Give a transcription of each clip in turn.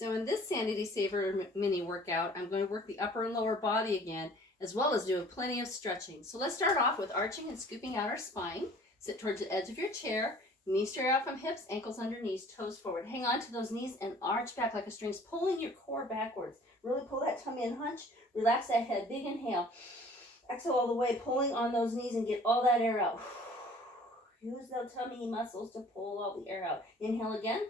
So in this Sanity Saver mini workout, I'm going to work the upper and lower body again, as well as do plenty of stretching. So let's start off with arching and scooping out our spine. Sit towards the edge of your chair, knees straight out from hips, ankles under knees, toes forward. Hang on to those knees and arch back like a string, pulling your core backwards. Really pull that tummy in, hunch, relax that head, big inhale. Exhale all the way, pulling on those knees and get all that air out. Use those tummy muscles to pull all the air out. Inhale again.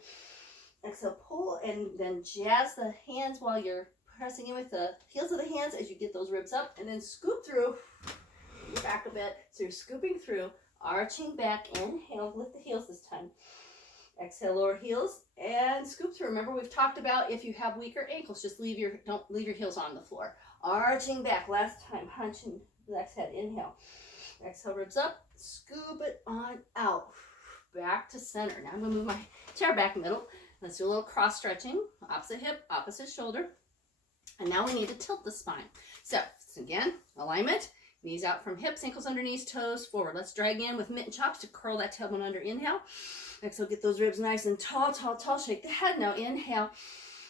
Exhale, pull, and then jazz the hands while you're pressing in with the heels of the hands as you get those ribs up, and then scoop through, back a bit. So you're scooping through, arching back, inhale, lift the heels this time. Exhale, lower heels, and scoop through. Remember, we've talked about if you have weaker ankles, just don't leave your heels on the floor. Arching back, last time, hunch and relax head, inhale. Exhale, ribs up, scoop it on out. Back to center. Now I'm going to move my chair back middle. Let's do a little cross stretching, opposite hip, opposite shoulder. And now we need to tilt the spine. So again, alignment, knees out from hips, ankles under knees, toes forward. Let's drag in with mitten chops to curl that tailbone under. Inhale. Exhale, get those ribs nice and tall, tall, tall. Shake the head now. Inhale.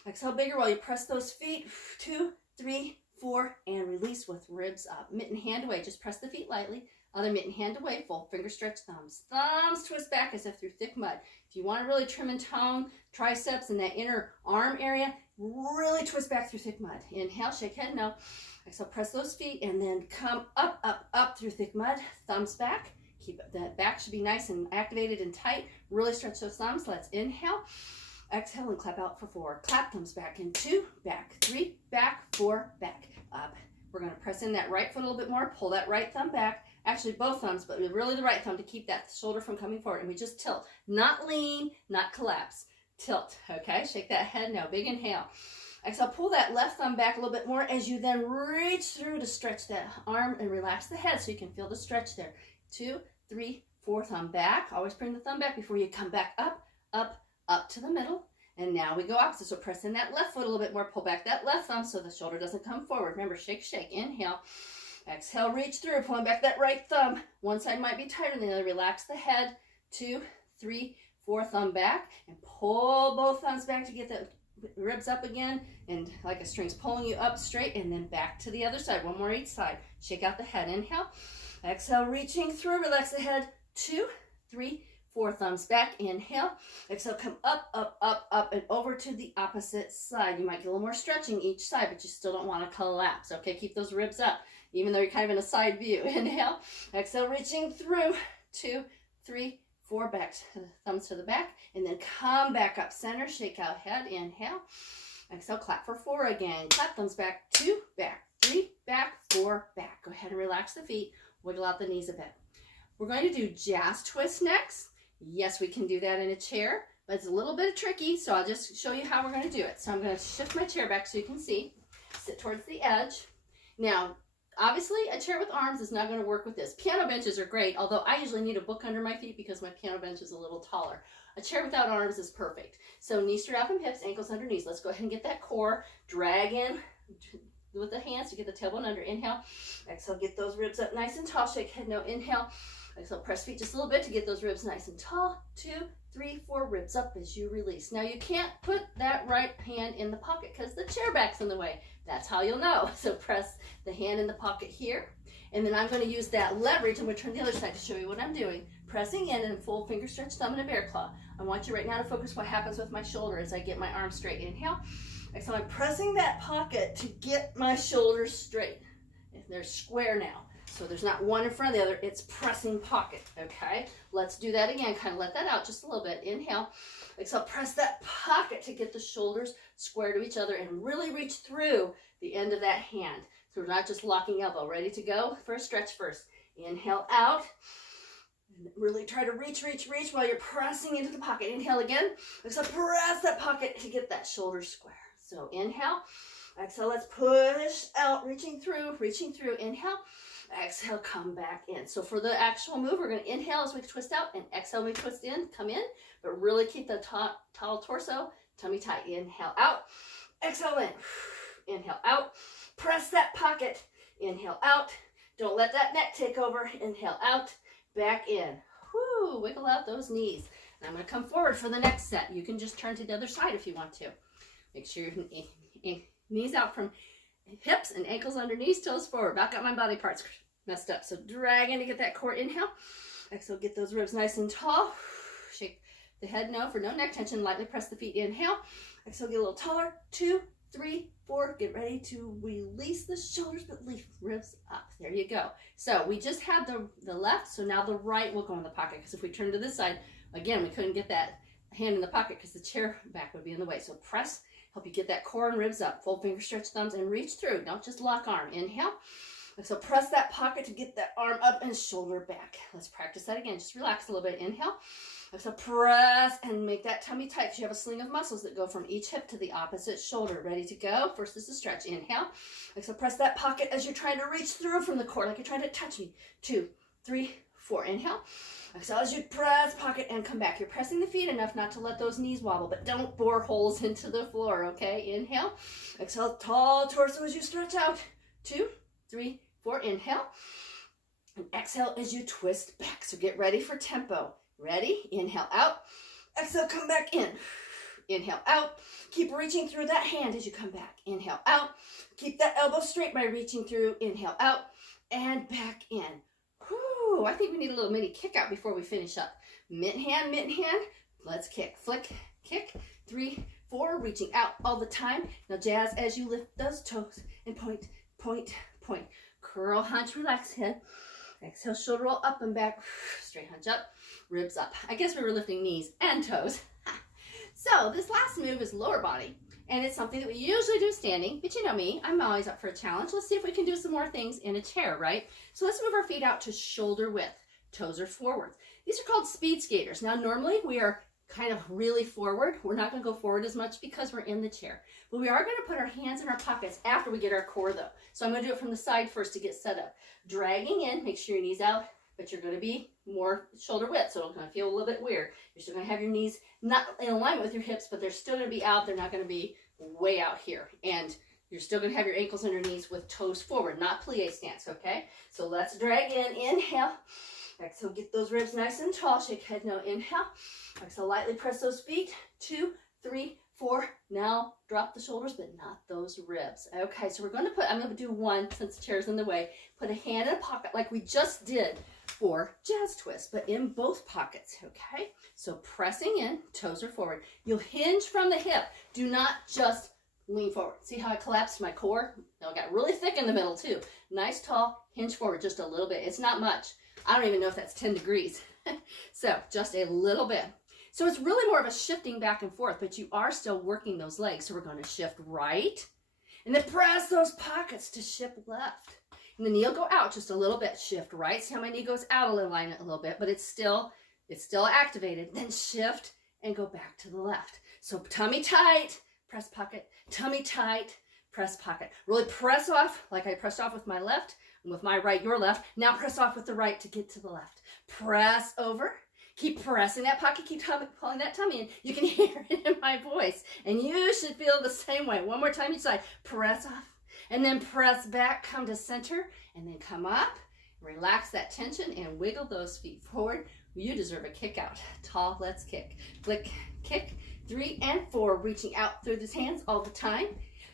Exhale bigger while you press those feet. 2, 3, 4, and release with ribs up. Mitten hand away. Just press the feet lightly. Other mitten hand away, full finger stretch thumbs. Thumbs twist back as if through thick mud. If you want to really trim and tone triceps and that inner arm area, really twist back through thick mud. Inhale, shake head, no. Exhale, press those feet and then come up, up, up through thick mud. Thumbs back. Keep it, that back should be nice and activated and tight. Really stretch those thumbs. Let's inhale. Exhale and clap out for 4. Clap, thumbs back in 2, back 3, back 4, back, up. We're going to press in that right foot a little bit more. Pull that right thumb back. Actually, both thumbs, but really the right thumb to keep that shoulder from coming forward. And we just tilt. Not lean, not collapse. Tilt, okay? Shake that head now. Big inhale. Exhale, pull that left thumb back a little bit more as you then reach through to stretch that arm and relax the head so you can feel the stretch there. 2, 3, 4, thumb back. Always bring the thumb back before you come back up, up, up to the middle. And now we go opposite. So press in that left foot a little bit more. Pull back that left thumb so the shoulder doesn't come forward. Remember, shake, shake. Inhale. Exhale, reach through, pulling back that right thumb. One side might be tighter than the other. Relax the head. 2, 3, 4, thumb back. And pull both thumbs back to get the ribs up again. And like a string's pulling you up straight. And then back to the other side. One more each side. Shake out the head. Inhale. Exhale, reaching through. Relax the head. 2, 3, 4, thumbs back. Inhale. Exhale, come up, up, up, up, and over to the opposite side. You might get a little more stretching each side, but you still don't want to collapse. Okay, keep those ribs up, even though you're kind of in a side view. Inhale. Exhale, reaching through. 2, 3, 4, back to the thumbs to the back, and then come back up center. Shake out head. Inhale. Exhale, clap for 4 again. Clap, thumbs back. 2, back. 3, back. 4, back. Go ahead and relax the feet. Wiggle out the knees a bit. We're going to do jazz twist next. Yes, we can do that in a chair, but it's a little bit tricky, so I'll just show you how we're going to do it. So I'm going to shift my chair back so you can see. Sit towards the edge. Now, obviously, a chair with arms is not going to work with this. Piano benches are great, although I usually need a book under my feet because my piano bench is a little taller. A chair without arms is perfect. So knees straight out from hips, ankles under knees. Let's go ahead and get that core. Drag in with the hands to get the tailbone under. Inhale. Exhale, get those ribs up nice and tall. Shake head, no. Inhale. Exhale, press feet just a little bit to get those ribs nice and tall. 2, 3, 4, ribs up as you release. Now you can't put that right hand in the pocket because the chair back's in the way. That's how you'll know. So press the hand in the pocket here. And then I'm going to use that leverage. I'm going to turn the other side to show you what I'm doing. Pressing in and full finger stretch thumb and a bear claw. I want you right now to focus what happens with my shoulder as I get my arms straight. Inhale. Exhale, I'm pressing that pocket to get my shoulders straight. They're square now. So there's not one in front of the other, it's pressing pocket, okay? Let's do that again, kind of let that out just a little bit. Inhale, exhale, press that pocket to get the shoulders square to each other and really reach through the end of that hand. So we're not just locking elbow. Ready to go for a stretch first. Inhale out, and really try to reach, reach, reach while you're pressing into the pocket. Inhale again, exhale, press that pocket to get that shoulder square. So inhale, exhale, let's push out, reaching through, inhale. Exhale, come back in. So for the actual move, we're going to inhale as we twist out and exhale when we twist in, come in, but really keep the tall torso, tummy tight. Inhale out, exhale in, inhale out, press that pocket, inhale out, don't let that neck take over, inhale out, back in. Whoo, wiggle out those knees. And I'm going to come forward for the next set. You can just turn to the other side if you want to. Make sure your knees out from hips and ankles under knees, toes forward. Back up my body parts messed up. So drag in to get that core. Inhale. Exhale, get those ribs nice and tall. Shake the head no for no neck tension. Lightly press the feet. Inhale. Exhale, get a little taller. 2, 3, 4. Get ready to release the shoulders, but lift ribs up. There you go. So we just had the left, so now the right will go in the pocket, because if we turn to this side, again, we couldn't get that hand in the pocket because the chair back would be in the way. So press, help you get that core and ribs up. Full finger stretch thumbs and reach through. Don't just lock arm. Inhale. So press that pocket to get that arm up and shoulder back. Let's practice that again. Just relax a little bit. Inhale. So press and make that tummy tight, because you have a sling of muscles that go from each hip to the opposite shoulder. Ready to go? First is a stretch. Inhale. So press that pocket as you're trying to reach through from the core, like you're trying to touch me. 2, 3, 4. Inhale. So as you press pocket and come back, you're pressing the feet enough not to let those knees wobble, but don't bore holes into the floor, okay? Inhale. Exhale, tall torso as you stretch out. 2, 3, 4. Inhale. And exhale as you twist back. So get ready for tempo. Ready? Inhale out. Exhale, come back in. Inhale out. Keep reaching through that hand as you come back. Inhale out. Keep that elbow straight by reaching through. Inhale out and back in. Whew, I think we need a little mini kick out before we finish up. Mid hand, mid hand. Let's kick. Flick, kick. 3, 4. Reaching out all the time. Now jazz as you lift those toes and point, point, point. Curl, hunch, relax head. Exhale, shoulder roll up and back. Straight hunch up, ribs up. I guess we were lifting knees and toes. So this last move is lower body, and it's something that we usually do standing, but you know me, I'm always up for a challenge. Let's see if we can do some more things in a chair, right? So let's move our feet out to shoulder width. Toes are forward. These are called speed skaters. Now normally we are kind of really forward. We're not going to go forward as much because we're in the chair, but we are going to put our hands in our pockets after we get our core though. So I'm going to do it from the side first to get set up. Dragging in, make sure your knees out, but you're going to be more shoulder width, so it's going to feel a little bit weird. You're still going to have your knees not in alignment with your hips, but they're still going to be out. They're not going to be way out here. And you're still going to have your ankles under knees with toes forward, not plie stance, okay? So let's drag in. Inhale. Exhale, get those ribs nice and tall. Shake head, no. Inhale. Exhale, lightly press those feet. 2, 3, 4. Now drop the shoulders, but not those ribs. Okay, so I'm going to do one since the chair's in the way. Put a hand in a pocket like we just did for jazz twist, but in both pockets, okay? So pressing in, toes are forward. You'll hinge from the hip. Do not just lean forward. See how I collapsed my core? Now it got really thick in the middle too. Nice, tall, hinge forward just a little bit. It's not much. I don't even know if that's 10 degrees. So just a little bit. So it's really more of a shifting back and forth, but you are still working those legs. So we're going to shift right and then press those pockets to shift left. And the knee will go out just a little bit. Shift right. See how my knee goes out of alignment a little bit, but it's still activated. Then shift and go back to the left. So tummy tight, press pocket, tummy tight, press pocket. Really press off like I pressed off with my left. And with my right, your left. Now press off with the right to get to the left. Press over. Keep pressing that pocket. Keep pulling that tummy in. You can hear it in my voice. And you should feel the same way. One more time each side. Press off. And then press back. Come to center. And then come up. Relax that tension and wiggle those feet forward. You deserve a kick out. Tall, let's kick. Flick, kick. 3 and 4. Reaching out through these hands all the time.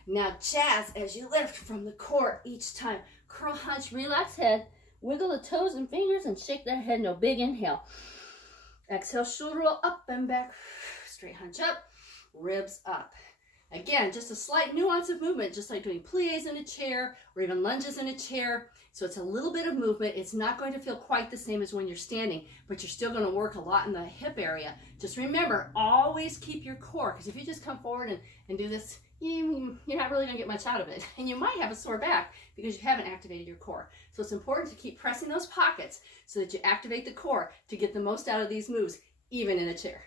Now jazz as you lift from the core each time. Curl, hunch, relax head. Wiggle the toes and fingers and shake that head. No, big inhale. Exhale, shoulder roll up and back. Straight hunch up, ribs up. Again, just a slight nuance of movement, just like doing plies in a chair or even lunges in a chair. So it's a little bit of movement. It's not going to feel quite the same as when you're standing, but you're still going to work a lot in the hip area. Just remember, always keep your core, because if you just come forward and do this, you're not really going to get much out of it. And you might have a sore back because you haven't activated your core. So it's important to keep pressing those pockets so that you activate the core to get the most out of these moves, even in a chair.